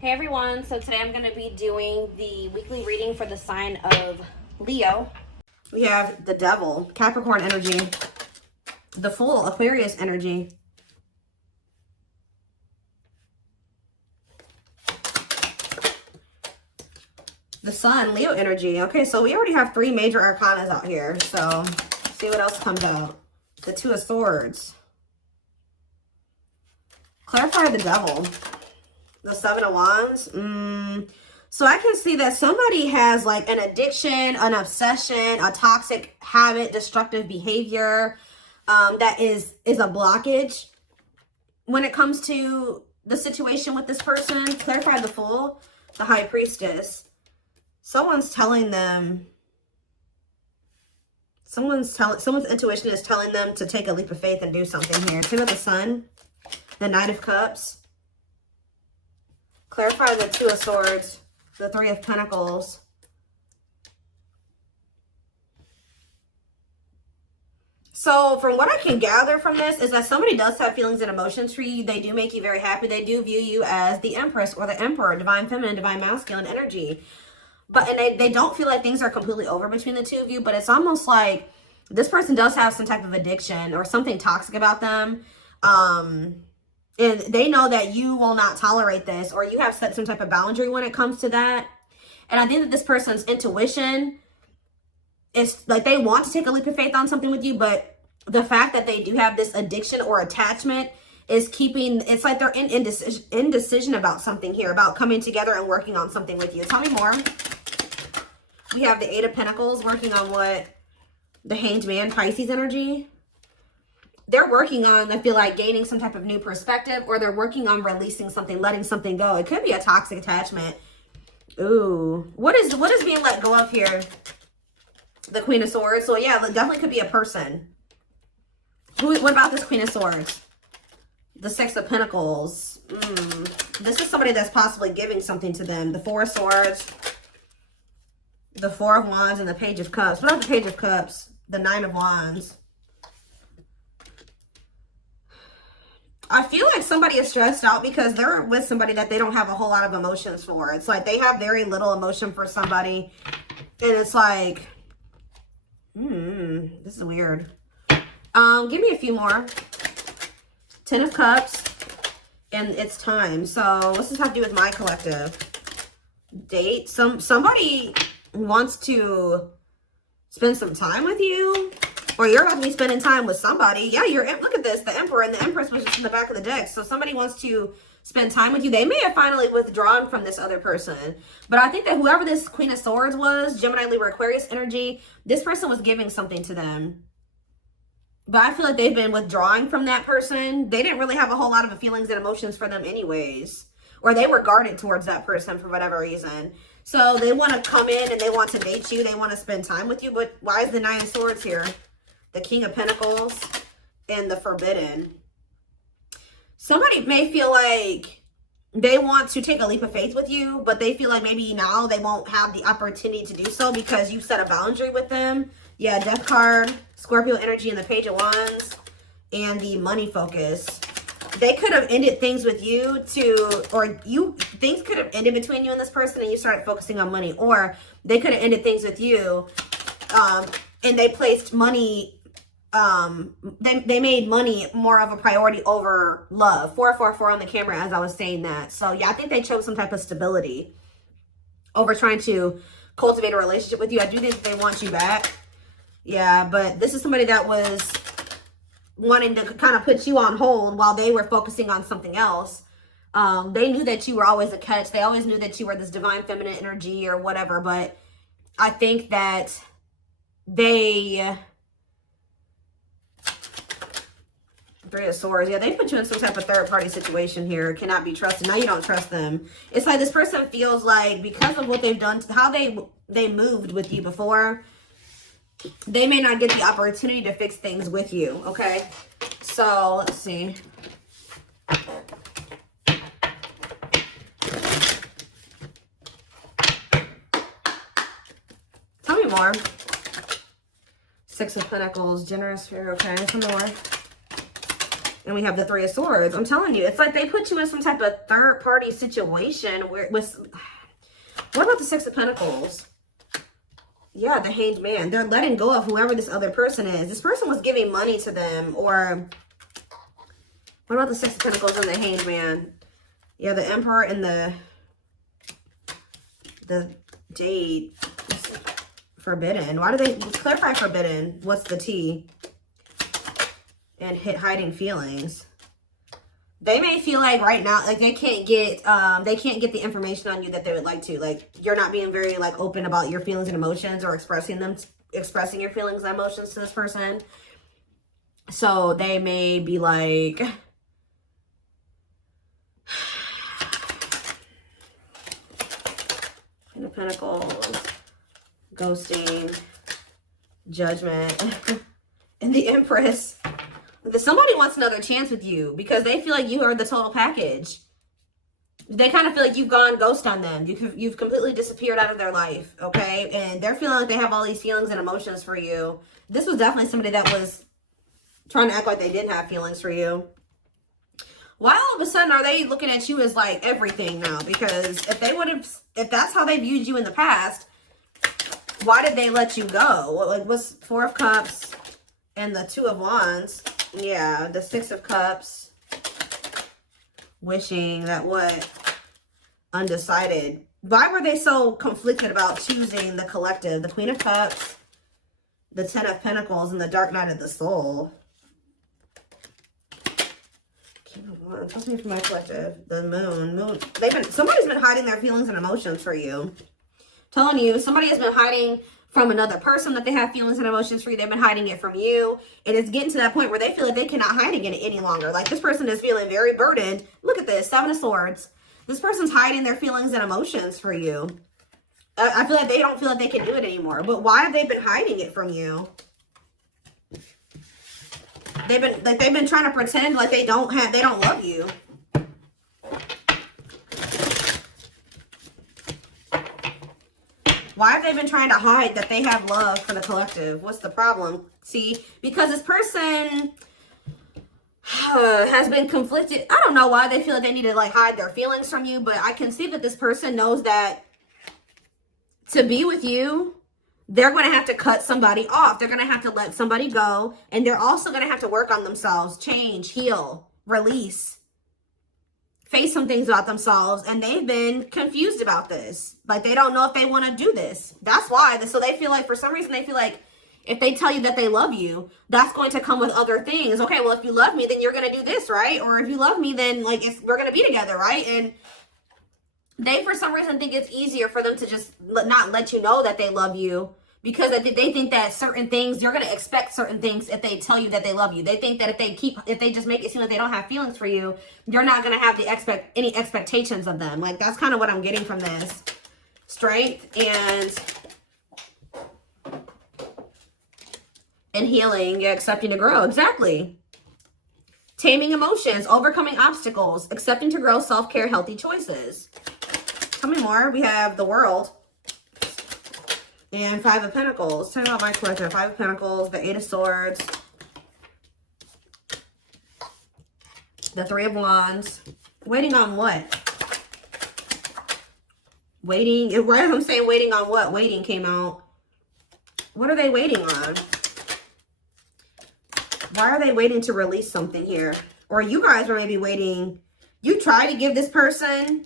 Hey everyone, so today I'm going to be doing the weekly reading for the sign of Leo. We have the Devil, Capricorn energy, the Fool, Aquarius energy, the Sun, Leo energy. Okay, so we already have 3 major arcanas out here, so let's see what else comes out. The Two of Swords. Clarify the Devil. The Seven of Wands. So I can see that somebody has like an addiction, an obsession, a toxic habit, destructive behavior that is a blockage when it comes to the situation with this person. Clarify the Fool, the High Priestess. Someone's telling them, someone's intuition is telling them to take a leap of faith and do something here. Two of the Sun, the Knight of Cups. Clarify the Two of Swords, the Three of Pentacles. So from what I can gather from this is that somebody does have feelings and emotions for you. They do make you very happy. They do view you as the Empress or the Emperor, divine feminine, divine masculine energy. And they don't feel like things are completely over between the two of you, but it's almost like this person does have some type of addiction or something toxic about them. And they know that you will not tolerate this, or you have set some type of boundary when it comes to that. And I think that this person's intuition is like they want to take a leap of faith on something with you, but the fact that they do have this addiction or attachment is keeping, it's like they're in indecision about something here, about coming together and working on something with you. Tell me more. We have the Eight of Pentacles working on what? The Hanged Man, Pisces energy. They're working on, I feel like, gaining some type of new perspective, or they're working on releasing something, letting something go. It could be a toxic attachment. Ooh. What is being let go of here? The Queen of Swords. So yeah, it definitely could be a person. What about this Queen of Swords? The Six of Pentacles. This is somebody that's possibly giving something to them. The Four of Swords, the Four of Wands, and the Page of Cups. What about the Page of Cups? The Nine of Wands. I feel like somebody is stressed out because they're with somebody that they don't have a whole lot of emotions for. It's like they have very little emotion for somebody. And it's like, this is weird. Give me a few more. Ten of Cups. And it's time. So what's this have to do with my collective? Date. Somebody wants to spend some time with you. Or you're about to be spending time with somebody. Yeah, look at this. The Emperor and the Empress was just in the back of the deck. So somebody wants to spend time with you. They may have finally withdrawn from this other person. But I think that whoever this Queen of Swords was, Gemini, Libra, Aquarius energy, this person was giving something to them. But I feel like they've been withdrawing from that person. They didn't really have a whole lot of feelings and emotions for them anyways. Or they were guarded towards that person for whatever reason. So they want to come in and they want to date you. They want to spend time with you. But why is the Nine of Swords here? The King of Pentacles and the Forbidden. Somebody may feel like they want to take a leap of faith with you, but they feel like maybe now they won't have the opportunity to do so because you set a boundary with them. Yeah, Death card, Scorpio energy, and the Page of Wands, and the Money focus. They could have ended things with you things could have ended between you and this person and you started focusing on money. Or they could have ended things with you and they placed money, they made money more of a priority over love. 444 on the camera as I was saying that. So yeah, I think they chose some type of stability over trying to cultivate a relationship with you. I do think they want you back. Yeah, but this is somebody that was wanting to kind of put you on hold while they were focusing on something else. They knew that you were always a catch. They always knew that you were this divine feminine energy or whatever, but I think that they... Three of Swords. Yeah, they put you in some type of third-party situation here. Cannot be trusted. Now you don't trust them. It's like this person feels like because of what they've done, how they moved with you before, they may not get the opportunity to fix things with you, okay? So, let's see. Tell me more. Six of Pentacles, generous spirit, okay? Some more. And we have the Three of Swords. I'm telling you, it's like they put you in some type of third-party situation where with... What about the Six of Pentacles? Yeah, the Hanged Man. They're letting go of whoever this other person is. This person was giving money to them, or... What about the Six of Pentacles and the Hanged Man? Yeah, the Emperor and the Jade. Forbidden. Why do they clarify forbidden? What's the T? And hiding feelings. They may feel like right now, like they can't get the information on you that they would like to. Like you're not being very like open about your feelings and emotions, or expressing your feelings and emotions to this person. So they may be like, Queen of Pentacles, ghosting, Judgment, and the Empress. Somebody wants another chance with you because they feel like you are the total package. They kind of feel like you've gone ghost on them. You've completely disappeared out of their life, okay? And they're feeling like they have all these feelings and emotions for you. This was definitely somebody that was trying to act like they didn't have feelings for you. Why all of a sudden are they looking at you as like everything now? Because if that's how they viewed you in the past, why did they let you go? Like what's Four of Cups and the Two of Wands? Yeah, the Six of Cups. Wishing that what? Undecided. Why were they so conflicted about choosing the collective? The Queen of Cups, the Ten of Pentacles, and the Dark Night of the Soul. King of Wands. What's me for my collective? The Moon. Somebody's been hiding their feelings and emotions for you. Telling you, somebody has been hiding from another person that they have feelings and emotions for you. They've been hiding it from you. And it's getting to that point where they feel like they cannot hide it any longer. Like this person is feeling very burdened. Look at this, Seven of Swords. This person's hiding their feelings and emotions for you. I feel like they don't feel like they can do it anymore. But why have they been hiding it from you? They've been trying to pretend like they don't love you. Why have they been trying to hide that they have love for the collective? What's the problem? See, because this person has been conflicted. I don't know why they feel like they need to like hide their feelings from you, but I can see that this person knows that to be with you, they're going to have to cut somebody off. They're going to have to let somebody go. And they're also going to have to work on themselves, change, heal, release, face some things about themselves. And they've been confused about this. Like they don't know if they want to do this. That's why. So they feel like for some reason, they feel like if they tell you that they love you, that's going to come with other things. Okay, well, if you love me, then you're going to do this, right? Or if you love me, then like we're going to be together, right? And they, for some reason, think it's easier for them to just not let you know that they love you because they think that certain things, you're going to expect certain things if they tell you that they love you. They think that if they just make it seem like they don't have feelings for you, you're not going to have any expectations of them. Like, that's kind of what I'm getting from this. Strength and healing, yeah, accepting to grow. Exactly. Taming emotions, overcoming obstacles, accepting to grow, self-care, healthy choices. How many more? We have the World and Five of Pentacles. Tell me about my collector. Five of Pentacles, the Eight of Swords, the Three of Wands. Waiting on what? Waiting. Right as I'm saying waiting on what? Waiting came out. What are they waiting on? Why are they waiting to release something here? Or you guys are maybe waiting. You try to give this person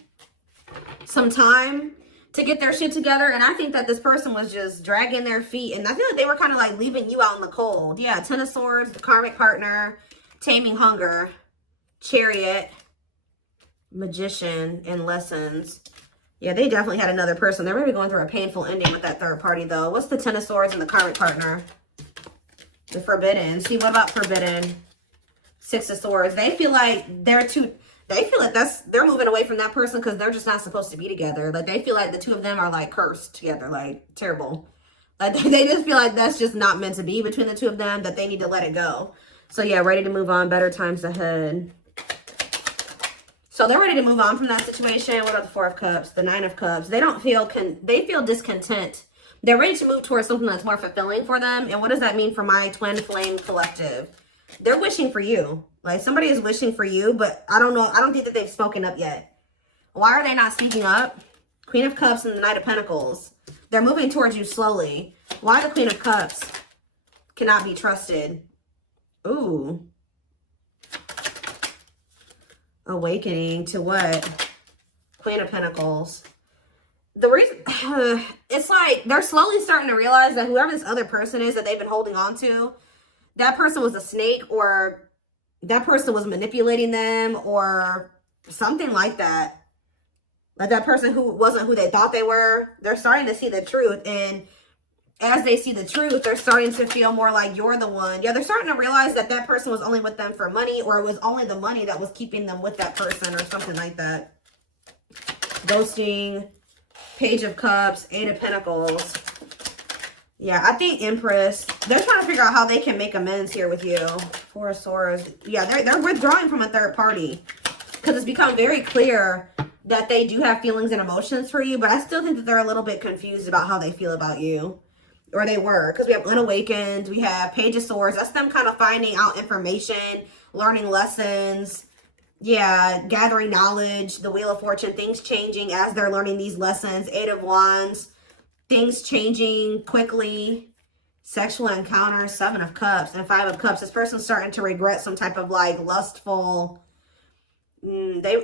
some time to get their shit together. And I think that this person was just dragging their feet. And I feel like they were kind of like leaving you out in the cold. Yeah, Ten of Swords, the karmic partner, taming hunger, Chariot, Magician, and Lessons. Yeah, they definitely had another person. They're maybe going through a painful ending with that third party, though. What's the Ten of Swords and the karmic partner? The Forbidden. See, what about Forbidden? Six of Swords. They feel like they're moving away from that person because they're just not supposed to be together. Like, they feel like the two of them are, like, cursed together. Like, terrible. Like, they just feel like that's just not meant to be between the two of them, that they need to let it go. So, yeah, ready to move on. Better times ahead. So, they're ready to move on from that situation. What about the Four of Cups? The Nine of Cups. They feel discontent. They're ready to move towards something that's more fulfilling for them. And what does that mean for my twin flame collective? They're wishing for you. Like, somebody is wishing for you, but I don't know. I don't think that they've spoken up yet. Why are they not speaking up? Queen of Cups and the Knight of Pentacles. They're moving towards you slowly. Why the Queen of Cups cannot be trusted? Ooh. Awakening to what? Queen of Pentacles. The reason, it's like they're slowly starting to realize that whoever this other person is that they've been holding on to, that person was a snake, or that person was manipulating them, or something like that. Like that person who wasn't who they thought they were. They're starting to see the truth. And as they see the truth, they're starting to feel more like you're the one. Yeah, they're starting to realize that that person was only with them for money, or it was only the money that was keeping them with that person, or something like that. Ghosting, Page of Cups, Eight of Pentacles. Yeah, I think Empress, they're trying to figure out how they can make amends here with you. Four of Swords. Yeah, they're withdrawing from a third party. Because it's become very clear that they do have feelings and emotions for you, but I still think that they're a little bit confused about how they feel about you. Or they were, because we have Unawakened, we have Page of Swords. That's them kind of finding out information, learning lessons. Yeah, gathering knowledge, the Wheel of Fortune, things changing as they're learning these lessons. Eight of Wands, things changing quickly. Sexual encounter, Seven of Cups, and Five of Cups. This person's starting to regret some type of like lustful, they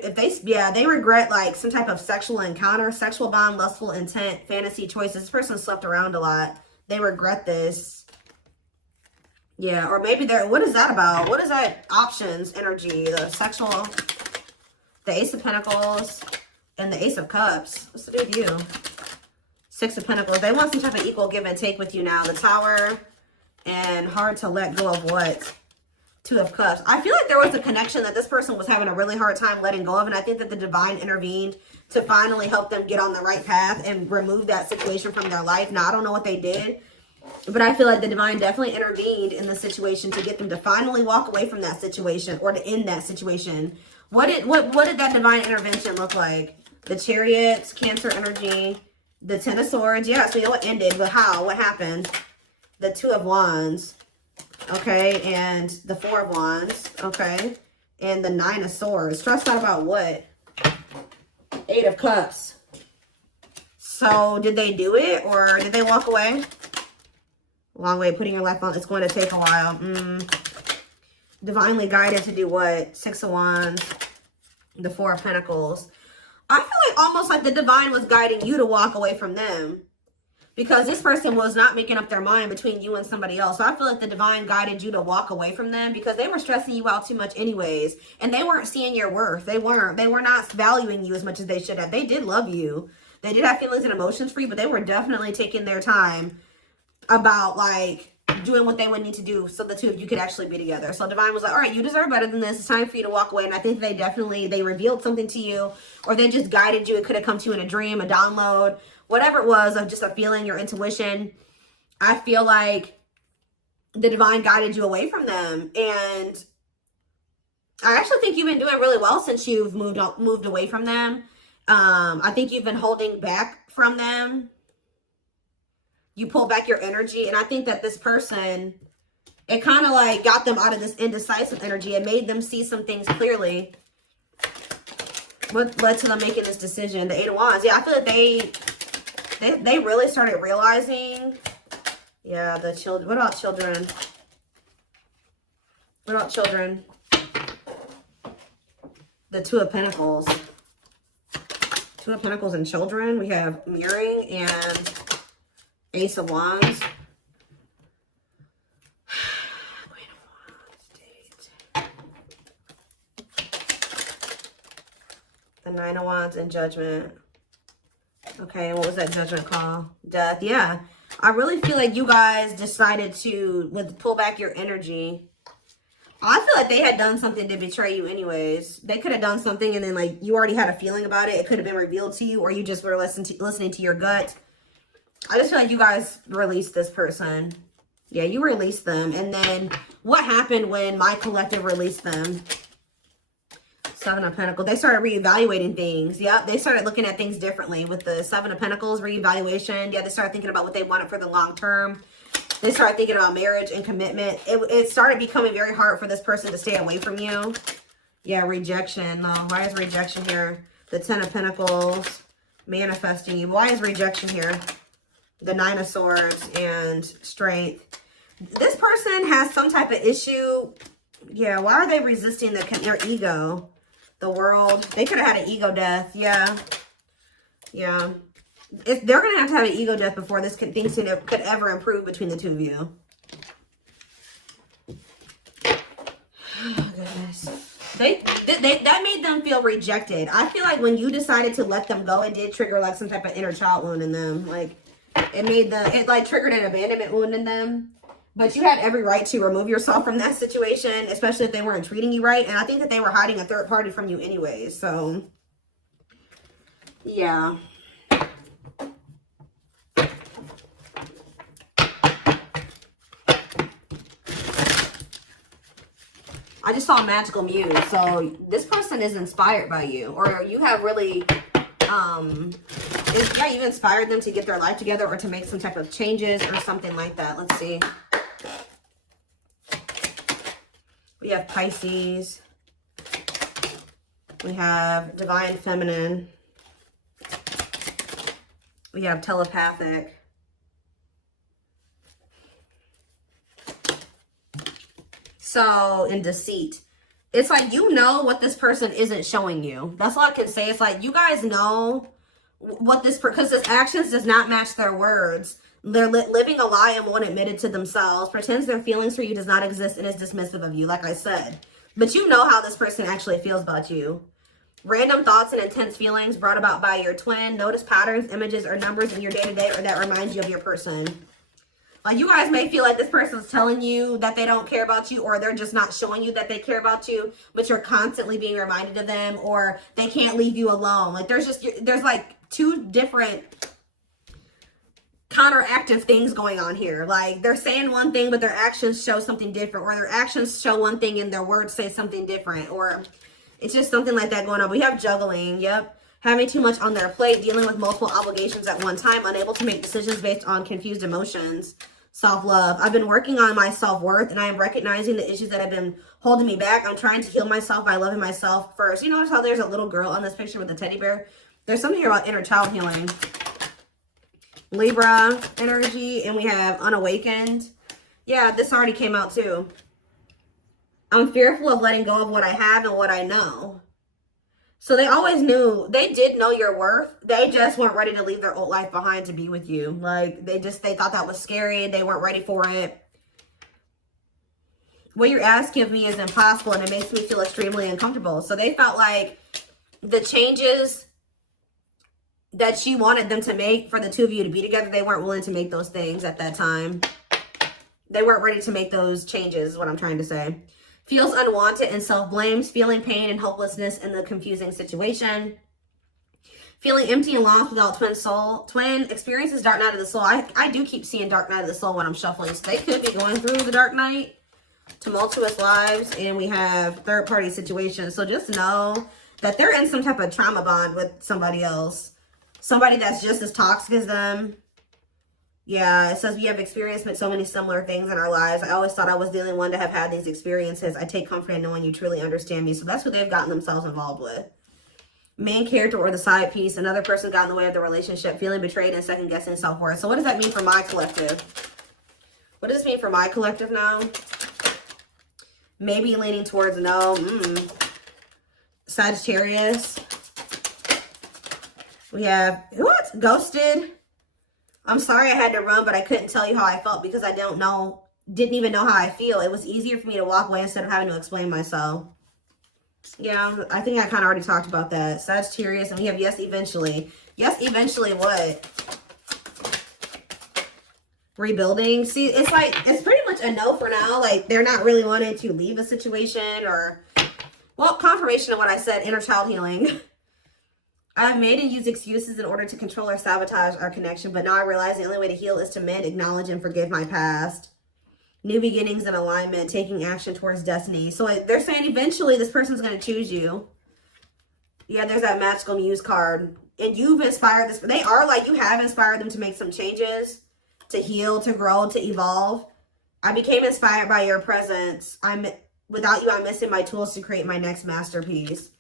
regret like some type of sexual encounter, sexual bond, lustful intent, fantasy choices. This person slept around a lot. They regret this. Yeah, or maybe they're, what is that about? What is that options energy? The sexual, the Ace of Pentacles, and the Ace of Cups. What's to do with you? Six of Pentacles. They want some type of equal give and take with you now. The Tower, and hard to let go of what? Two of Cups. I feel like there was a connection that this person was having a really hard time letting go of, and I think that the divine intervened to finally help them get on the right path and remove that situation from their life. Now, I don't know what they did, but I feel like the divine definitely intervened in the situation to get them to finally walk away from that situation, or to end that situation. What did that divine intervention look like? The Chariots, Cancer energy, the Ten of Swords. Yeah, so it ended, but how? What happened? The Two of Wands. Okay, and the Four of Wands. Okay, and the Nine of Swords. Stressed out about what? Eight of Cups. So did they do it, or did they walk away? Long way, putting your life on. It's going to take a while. Divinely guided to do what? Six of Wands. The Four of Pentacles. I feel like almost like the divine was guiding you to walk away from them. Because this person was not making up their mind between you and somebody else. So I feel like the divine guided you to walk away from them, because they were stressing you out too much anyways. And they weren't seeing your worth. They were not valuing you as much as they should have. They did love you. They did have feelings and emotions for you, but they were definitely taking their time about like doing what they would need to do so the two of you could actually be together. So divine was like, all right, you deserve better than this. It's time for you to walk away. And I think they revealed something to you, or they just guided you. It could have come to you in a dream, a download, whatever it was, of just a feeling, your intuition. I feel like the divine guided you away from them. And I actually think you've been doing really well since you've moved away from them. I think you've been holding back from them. You pull back your energy. And I think that this person, it kind of like got them out of this indecisive energy. It made them see some things clearly. What led to them making this decision? The Eight of Wands. Yeah, I feel like they really started realizing. Yeah, the children. What about children? What about children? The Two of Pentacles. Two of Pentacles and children. We have mirroring and Ace of Wands. Queen of Wands. The Nine of Wands and Judgment. Okay, what was that Judgment call? Death. Yeah. I really feel like you guys decided to pull back your energy. I feel like they had done something to betray you anyways. They could have done something and then like you already had a feeling about it. It could have been revealed to you, or you just were listening to your gut. I just feel like you guys released this person. Yeah, you released them. And then what happened when my collective released them? Seven of Pentacles. They started reevaluating things. Yep, they started looking at things differently with the Seven of Pentacles reevaluation. Yeah, they started thinking about what they wanted for the long term. They started thinking about marriage and commitment. It started becoming very hard for this person to stay away from you. Yeah, rejection. No, why is rejection here? The Ten of Pentacles, manifesting you. Why is rejection here? The Nine of Swords and Strength. This person has some type of issue. Yeah, why are they resisting their ego? The World. They could have had an ego death. Yeah. Yeah. They're going to have an ego death before this thing could ever improve between the two of you. Oh, goodness. That made them feel rejected. I feel like when you decided to let them go, it did trigger like some type of inner child wound in them. Like it like triggered an abandonment wound in them. But you had every right to remove yourself from that situation, especially if they weren't treating you right. And I think that they were hiding a third party from you anyways. So, yeah. I just saw Magical Muse. So this person is inspired by you, or you have really, yeah, you inspired them to get their life together or to make some type of changes or something like that. Let's see. We have Pisces. We have Divine Feminine. We have Telepathic. So, in Deceit. It's like, you know what this person isn't showing you. That's all I can say. It's like, you guys know what this, because this actions does not match their words. They're living a lie and won't admit it to themselves. Pretends their feelings for you does not exist and is dismissive of you, like I said. But you know how this person actually feels about you. Random thoughts and intense feelings brought about by your twin. Notice patterns, images, or numbers in your day-to-day or that remind you of your person. Like, you guys may feel like this person's telling you that they don't care about you, or they're just not showing you that they care about you, but you're constantly being reminded of them, or they can't leave you alone. Like, there's like two different counteractive things going on here. Like, they're saying one thing, but their actions show something different, or their actions show one thing and their words say something different, or it's just something like that going on. We have juggling. Yep. Having too much on their plate, dealing with multiple obligations at one time, unable to make decisions based on confused emotions. Self-love. I've been working on my self-worth, and I am recognizing the issues that have been holding me back. I'm trying to heal myself by loving myself first. You notice how there's a little girl on this picture with a teddy bear? There's something here about inner child healing. Libra energy, and we have unawakened. Yeah, this already came out too. I'm fearful of letting go of what I have and what I know. So they always knew, they did know your worth. They just weren't ready to leave their old life behind to be with you. Like, they thought that was scary. They weren't ready for it. What you're asking of me is impossible, and it makes me feel extremely uncomfortable. So they felt like the changes that you wanted them to make for the two of you to be together, they weren't willing to make those things at that time. They weren't ready to make those changes, is what I'm trying to say. Feels unwanted and self-blames, feeling pain and hopelessness in the confusing situation. Feeling empty and lost without twin soul. Twin experiences dark night of the soul. I do keep seeing dark night of the soul when I'm shuffling. So they could be going through the dark night. Tumultuous lives. And we have third party situations. So just know that they're in some type of trauma bond with somebody else. Somebody that's just as toxic as them. Yeah, it says we have experienced so many similar things in our lives. I always thought I was the only one to have had these experiences. I take comfort in knowing you truly understand me. So that's who they've gotten themselves involved with. Main character or the side piece. Another person got in the way of the relationship. Feeling betrayed and second guessing self-worth. So what does that mean for my collective? What does this mean for my collective now? Maybe leaning towards no. Sagittarius. We have, what? Ghosted. I'm sorry I had to run, but I couldn't tell you how I felt because I didn't even know how I feel. It was easier for me to walk away instead of having to explain myself. Yeah, I think I kind of already talked about that. Sagittarius, and we have yes, eventually. Yes, eventually what? Rebuilding. See, it's like, it's pretty much a no for now. Like, they're not really wanting to leave a situation or, well, confirmation of what I said, inner child healing. I've made and used excuses in order to control or sabotage our connection, but now I realize the only way to heal is to mend, acknowledge, and forgive my past. New beginnings and alignment, taking action towards destiny. So they're saying eventually this person's going to choose you. Yeah, there's that Magical Muse card. And you've inspired this. They are like, you have inspired them to make some changes. to heal, to grow, to evolve. I became inspired by your presence. Without you, I'm missing my tools to create my next masterpiece.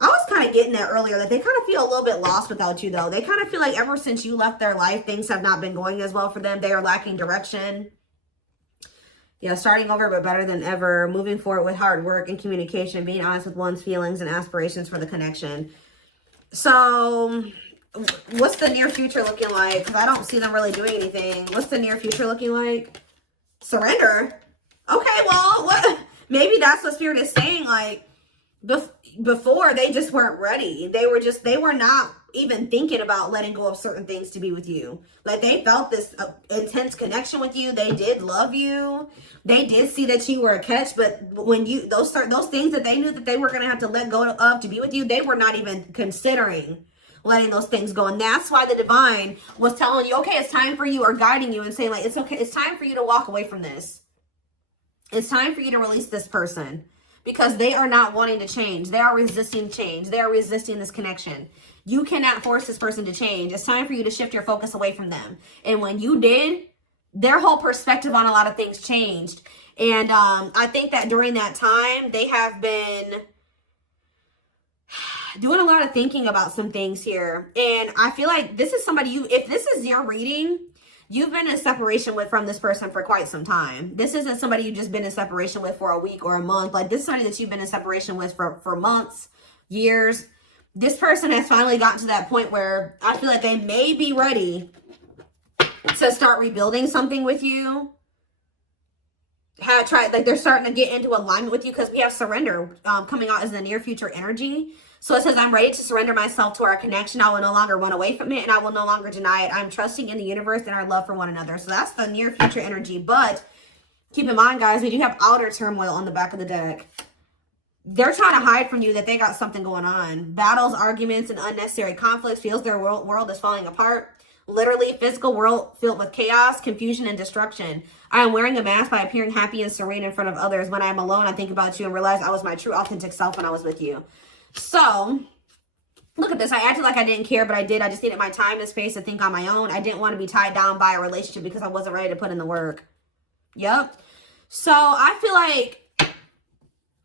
I was kind of getting that earlier, that they kind of feel a little bit lost without you, though. They kind of feel like ever since you left their life, things have not been going as well for them. They are lacking direction. Yeah, starting over, but better than ever. Moving forward with hard work and communication. Being honest with one's feelings and aspirations for the connection. So, what's the near future looking like? Because I don't see them really doing anything. What's the near future looking like? Surrender? Okay, well, what? Maybe that's what Spirit is saying. Like, before, they just weren't ready. They were not even thinking about letting go of certain things to be with you. Like, they felt this intense connection with you. They did love you. They did see that you were a catch, but when those things that they knew that they were going to have to let go of to be with you, they were not even considering letting those things go. And that's why the divine was telling you, okay, it's time for you, or guiding you and saying, like, it's okay. It's time for you to walk away from this. It's time for you to release this person, because they are not wanting to change. They are resisting change. They are resisting this connection. You cannot force this person to change. It's time for you to shift your focus away from them. And when you did, their whole perspective on a lot of things changed. And I think that during that time, they have been doing a lot of thinking about some things here. And I feel like this is somebody if this is your reading, you've been in separation from this person for quite some time. This isn't somebody you've just been in separation with for a week or a month. Like, this is somebody that you've been in separation with for months, years. This person has finally gotten to that point where I feel like they may be ready to start rebuilding something with you. Like, they're starting to get into alignment with you, because we have surrender coming out as the near future energy. So it says, I'm ready to surrender myself to our connection. I will no longer run away from it, and I will no longer deny it. I'm trusting in the universe and our love for one another. So that's the near future energy. But keep in mind, guys, we do have outer turmoil on the back of the deck. They're trying to hide from you that they got something going on. Battles, arguments, and unnecessary conflicts. Feels their world is falling apart. Literally, physical world filled with chaos, confusion, and destruction. I am wearing a mask by appearing happy and serene in front of others. When I am alone, I think about you and realize I was my true, authentic self when I was with you. So, look at this. I acted like I didn't care, but I did. I just needed my time and space to think on my own. I didn't want to be tied down by a relationship because I wasn't ready to put in the work. Yep. So, I feel like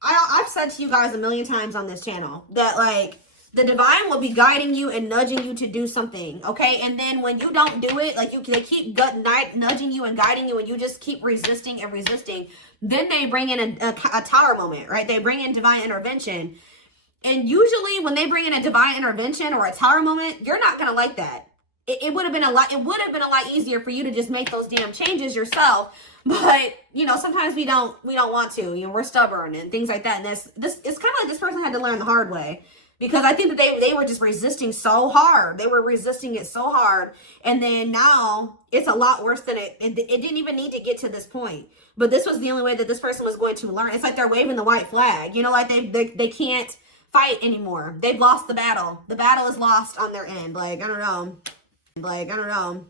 I've said to you guys a million times on this channel that, like, the divine will be guiding you and nudging you to do something, okay? And then when you don't do it, like, they keep nudging you and guiding you, and you just keep resisting and resisting, then they bring in a tower moment, right? They bring in divine intervention. And usually when they bring in a divine intervention or a tower moment, you're not going to like that. It would have been a lot easier for you to just make those damn changes yourself. But, you know, sometimes we don't want to. You know, we're stubborn and things like that. And it's kind of like this person had to learn the hard way. Because I think that they were just resisting so hard. They were resisting it so hard. And then now it's a lot worse than it didn't even need to get to this point. But this was the only way that this person was going to learn. It's like they're waving the white flag. You know, like they can't fight anymore. They've lost the battle. The battle is lost on their end. Like, I don't know.